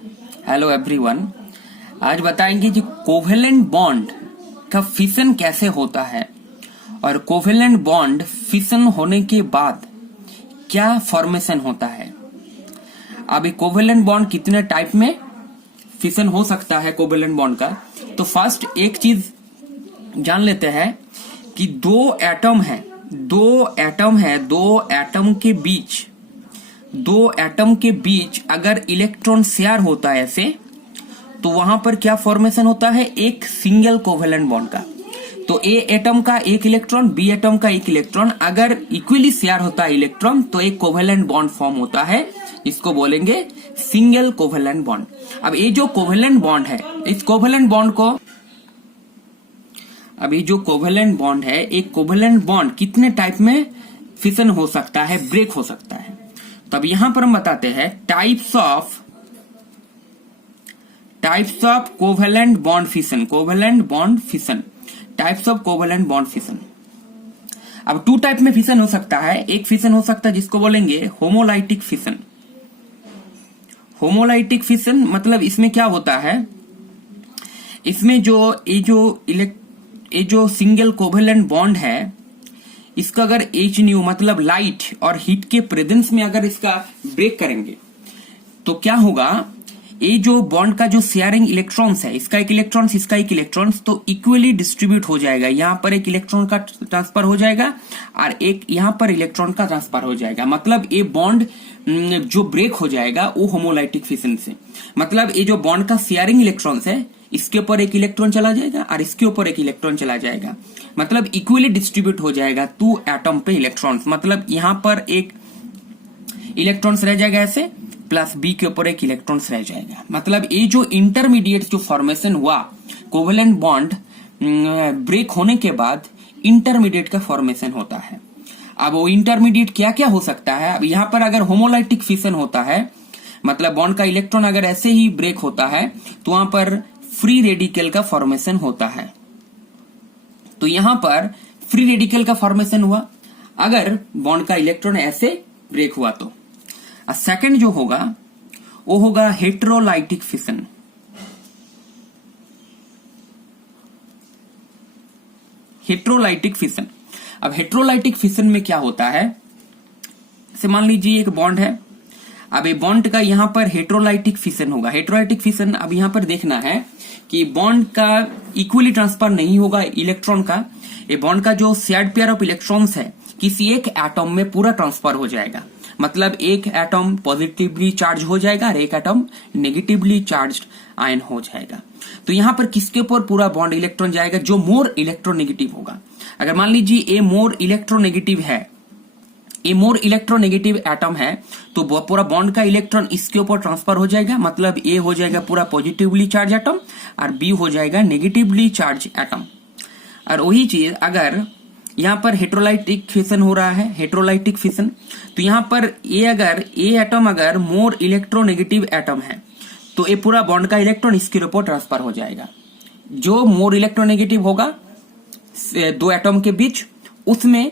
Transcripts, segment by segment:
Hello everyone. आज बताएंगे कि कोवेलेंट बॉन्ड का फिशन कैसे होता है और कोवेलेंट बॉन्ड फिशन होने के बाद क्या फॉर्मेशन होता है। अभी कोवेलेंट बॉन्ड कितने टाइप में फिशन हो सकता है कोवेलेंट बॉन्ड का, तो फर्स्ट एक चीज जान लेते हैं कि दो एटम के बीच अगर इलेक्ट्रॉन शेयर होता है ऐसे, तो वहां पर क्या फॉर्मेशन होता है, एक सिंगल कोवेलेंट बॉन्ड का। तो ए एटम का एक इलेक्ट्रॉन, बी एटम का एक इलेक्ट्रॉन अगर इक्वली शेयर होता है इलेक्ट्रॉन, तो एक कोवेलेंट बॉन्ड फॉर्म होता है। इसको बोलेंगे सिंगल कोवेलेंट बॉन्ड। अब ये जो कोवेलेंट बॉन्ड है, इस कोवेलेंट बॉन्ड को, अभी जो कोवेलेंट बॉन्ड है, एक कोवेलेंट बॉन्ड कितने टाइप में फिशन हो सकता है, ब्रेक हो सकता है। तब यहां पर हम बताते हैं types of covalent bond fission, types of covalent bond fission. अब टू टाइप में फिशन हो सकता है। एक फिशन हो सकता है जिसको बोलेंगे होमोलाइटिक फिशन। होमोलाइटिक फिशन मतलब इसमें क्या होता है, इसमें ये जो सिंगल कोवेलेंट बॉन्ड है, इसका अगर H न्यू मतलब लाइट और हीट के प्रेजेंस में अगर इसका ब्रेक करेंगे तो क्या होगा, ये जो बॉन्ड का जो शेयरिंग इलेक्ट्रॉन्स है, इसका एक इलेक्ट्रॉन्स, इसका एक इलेक्ट्रॉन्स, तो इक्वली डिस्ट्रीब्यूट हो जाएगा। यहां पर एक इलेक्ट्रॉन का ट्रांसफर हो जाएगा और एक यहां पर इलेक्ट्रॉन का ट्रांसफर हो जाएगा। मतलब ये बॉन्ड जो ब्रेक हो जाएगा वो होमोलाइटिक फिशन से, मतलब ये जो बॉन्ड का शेयरिंग इलेक्ट्रॉन्स है, इसके ऊपर एक इलेक्ट्रॉन चला जाएगा और इसके ऊपर एक इलेक्ट्रॉन चला जाएगा। मतलब इक्वली डिस्ट्रीब्यूट हो जाएगा टू एटम पे इलेक्ट्रॉन्स। मतलब यहां पर एक इलेक्ट्रॉन्स रह जाएगा ऐसे, प्लस बी के ऊपर एक इलेक्ट्रॉन्स रह जाएगा। मतलब ये जो इंटरमीडिएट जो फॉर्मेशन हुआ कोवेलेंट बॉन्ड ब्रेक होने के बाद, इंटरमीडिएट का फॉर्मेशन होता है। अब वो इंटरमीडिएट क्या क्या हो सकता है। अब यहां पर अगर होमोलाइटिक फिशन होता है, मतलब बॉन्ड का इलेक्ट्रॉन अगर ऐसे ही ब्रेक होता है, तो वहां पर फ्री रेडिकल का फॉर्मेशन होता है। तो यहां पर फ्री रेडिकल का फॉर्मेशन हुआ अगर बॉन्ड का इलेक्ट्रॉन ऐसे ब्रेक हुआ तो। सेकंड जो होगा वो होगा हेटेरोलाइटिक फिशन। हेटेरोलाइटिक फिशन, अब हेटेरोलाइटिक फिशन में क्या होता है, जैसे मान लीजिए एक बॉन्ड है, अब ये बॉन्ड का यहां पर हेटेरोलाइटिक फिशन होगा। हेटेरोलाइटिक फिशन अब यहां पर देखना है कि बॉन्ड का इक्वली ट्रांसफर नहीं होगा इलेक्ट्रॉन का। ये बॉन्ड का जो शेयर्ड पेयर ऑफ इलेक्ट्रॉन्स है, किसी एक एटम में पूरा ट्रांसफर हो जाएगा। मतलब एक एटम पॉजिटिवली चार्ज हो जाएगा और एक एटम नेगेटिवली चार्ज आयन हो जाएगा। तो यहां पर किसके ऊपर पूरा बॉन्ड इलेक्ट्रॉन जाएगा, जो मोर इलेक्ट्रोनेगेटिव होगा। अगर मान लीजिए ए मोर इलेक्ट्रोनेगेटिव है, ए मोर इलेक्ट्रोनेगेटिव एटम है, तो पूरा बॉन्ड का इलेक्ट्रॉन इसके ऊपर ट्रांसफर हो जाएगा। मतलब ए हो जाएगा पूरा पॉजिटिवली चार्ज एटम और बी हो जाएगा नेगेटिवली चार्ज एटम। और वही चीज अगर यहां पर हेटेरोलाइटिक फिशन हो रहा है, हेटेरोलाइटिक फिशन, तो यहां पर ए एटम अगर मोर इलेक्ट्रोनेगेटिव एटम है, तो ये पूरा बॉन्ड का इलेक्ट्रॉन इसके ऊपर ट्रांसफर हो जाएगा। जो मोर इलेक्ट्रोनेगेटिव होगा दो एटम के बीच, उसमें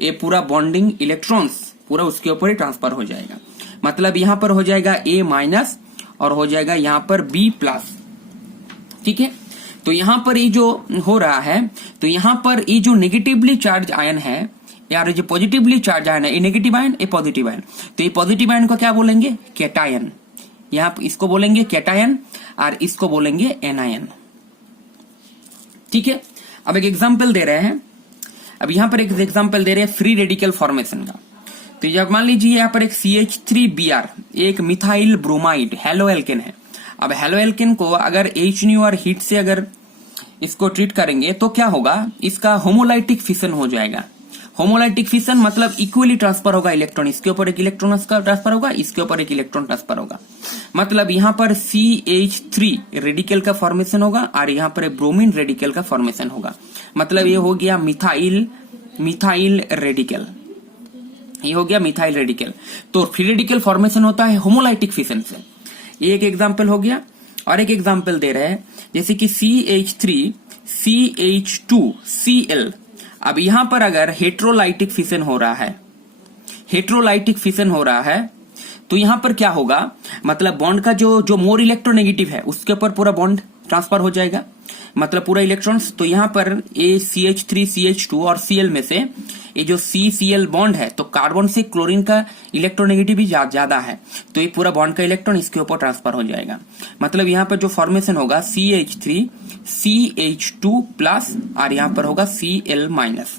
ये पूरा बॉन्डिंग इलेक्ट्रॉन्स पूरा उसके ऊपर ही ट्रांसफर हो जाएगा। मतलब यहां पर हो जाएगा ए माइनस और हो जाएगा यहां पर बी प्लस। ठीक है, तो यहां पर ये जो हो रहा है, तो यहां पर ये जो नेगेटिवली चार्ज आयन है यार, जो पॉजिटिवली चार्ज आयन है, ये नेगेटिव आयन, ये पॉजिटिव आयन, तो ये पॉजिटिव आयन को क्या बोलेंगे, कैटायन। यहां इसको बोलेंगे कैटायन और इसको बोलेंगे एनायन। ठीक है, अब एक एग्जांपल दे रहे हैं। अब यहां पर एक एग्जांपल दे रहे हैं फ्री रेडिकल फॉर्मेशन का। तो जब मान लीजिए यहां पर एक CH3Br, एक मिथाइल ब्रोमाइड हेलो एल्केन है। अब हेलो एल्केन को अगर H न्यू और हीट से अगर इसको ट्रीट करेंगे तो क्या होगा, इसका होमोलाइटिक फिशन हो जाएगा। होमोलाइटिक फिशन मतलब इक्वली ट्रांसफर होगा इलेक्ट्रॉन, इसके ऊपर एक इलेक्ट्रॉन का ट्रांसफर होगा, इसके ऊपर एक इलेक्ट्रॉन ट्रांसफर होगा। मतलब यहां पर CH3 रेडिकल का फॉर्मेशन होगा और यहां पर ब्रोमीन रेडिकल का फॉर्मेशन होगा। मतलब ये हो गया मिथाइल रेडिकल, ये हो गया मिथाइल रेडिकल। तो फ्री रेडिकल फॉर्मेशन होता है होमोलाइटिक फिशन से। ये एक एग्जांपल हो गया। और एक एग्जांपल दे रहे हैं जैसे कि CH3 CH2Cl। अब यहां पर अगर हेटेरोलाइटिक फिशन हो रहा है, तो यहां पर क्या होगा, मतलब बॉन्ड का जो मोर इलेक्ट्रोनेगेटिव है उसके ऊपर पूरा बॉन्ड ट्रांसफर हो जाएगा, मतलब पूरा इलेक्ट्रॉन्स। तो यहां पर ए CH3 CH2 और Cl में से ये जो CCl बॉन्ड है, तो कार्बन से क्लोरीन का इलेक्ट्रोनेगेटिव भी ज्यादा है, तो ये पूरा बॉन्ड का इलेक्ट्रॉन इसके ऊपर ट्रांसफर हो जाएगा। मतलब यहां पर जो फॉर्मेशन होगा CH3 CH2 प्लस और यहां पर होगा Cl माइनस।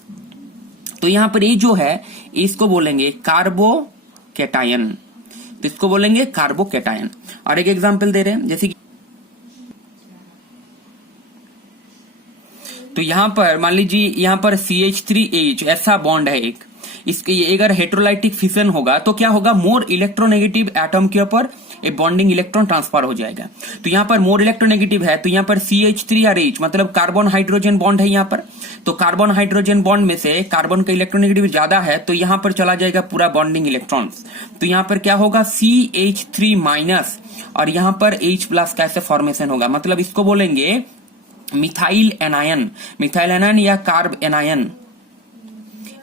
तो यहां पर ये जो है इसको बोलेंगे कार्बोकैटायन, तो इसको बोलेंगे कार्बोकैटायन। और एक एग्जांपल दे रहे हैं, जैसे कि तो यहां पर मान लीजिए यहां पर CH3H ऐसा बॉन्ड है एक, इसके अगर हेट्रोलाइटिक फिशन होगा तो क्या होगा, मोर इलेक्ट्रोनेगेटिव एटम के ऊपर एक बॉन्डिंग इलेक्ट्रॉन ट्रांसफर हो जाएगा। तो यहां पर मोर इलेक्ट्रोनेगेटिव है, तो यहां पर CH3 और H मतलब कार्बन हाइड्रोजन बॉन्ड है यहां पर, तो कार्बन हाइड्रोजन बॉन्ड में से कार्बन का इलेक्ट्रोनेगेटिव ज्यादा है, तो यहां पर चला जाएगा पूरा बॉन्डिंग इलेक्ट्रॉन्स। तो यहां पर क्या होगा CH3 माइनस और यहां पर H प्लस का ऐसे फॉर्मेशन होगा, मतलब इसको बोलेंगे मिथाइल एनायन, मिथाइल एनायन या कार्ब एनायन,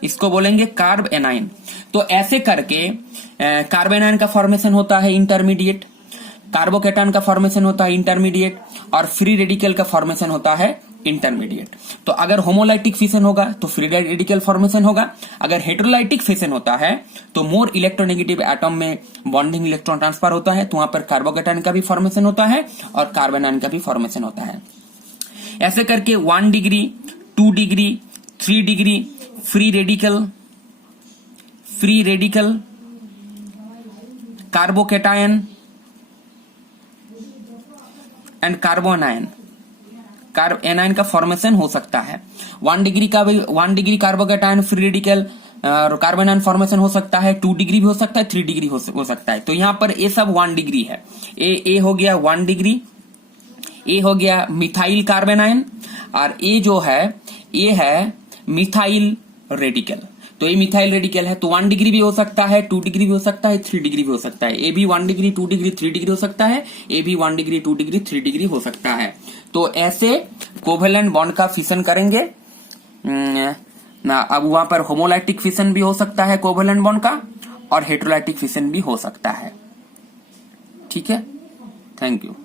इसको बोलेंगे कार्ब एनायन। तो ऐसे करके कार्ब एनायन का फॉर्मेशन होता है इंटरमीडिएट, कार्बोकैटायन का फॉर्मेशन होता है इंटरमीडिएट और फ्री रेडिकल का फॉर्मेशन होता है इंटरमीडिएट। तो अगर होमोलाइटिक फिशन होगा तो फ्री रेडिकल फॉर्मेशन होगा, अगर हेट्रोलाइटिक फिशन होता है तो मोर इलेक्ट्रोनेगेटिव एटम में बॉन्डिंग इलेक्ट्रॉन ट्रांसफर होता है, तो वहां पर कार्बोकैटायन का भी फॉर्मेशन होता है और कार्ब एनायन का भी फॉर्मेशन होता है। ऐसे करके 1 degree 2 degree 3 degree free radical carbocation and carbanion, carb anion का फॉर्मेशन हो सकता है। 1 डिग्री का भी 1 डिग्री कार्बोकैटायन फ्री रेडिकल और कार्बन आयन फॉर्मेशन हो सकता है, 2 डिग्री भी हो सकता है, 3 डिग्री हो सकता है। तो यहां पर ये सब 1 डिग्री है, ए हो गया 1 डिग्री, ए हो गया मिथाइल कार्बन आयन और ए जो है ये है मिथाइल रेडिकल। तो ये मिथाइल रेडिकल है, तो 1 डिग्री भी हो सकता है, 2 डिग्री भी हो सकता है, 3 डिग्री भी हो सकता है। ए भी 1 डिग्री 2 डिग्री 3 डिग्री हो सकता है, ए भी 1 डिग्री 2 डिग्री 3 डिग्री हो सकता है। तो ऐसे कोवेलेंट बॉन्ड का फिशन करेंगे ना। अब वहां पर होमोलाइटिक फिशन भी हो सकता है कोवेलेंट बॉन्ड का और हेट्रोलाइटिक फिशन भी हो सकता है। ठीक है, थैंक यू।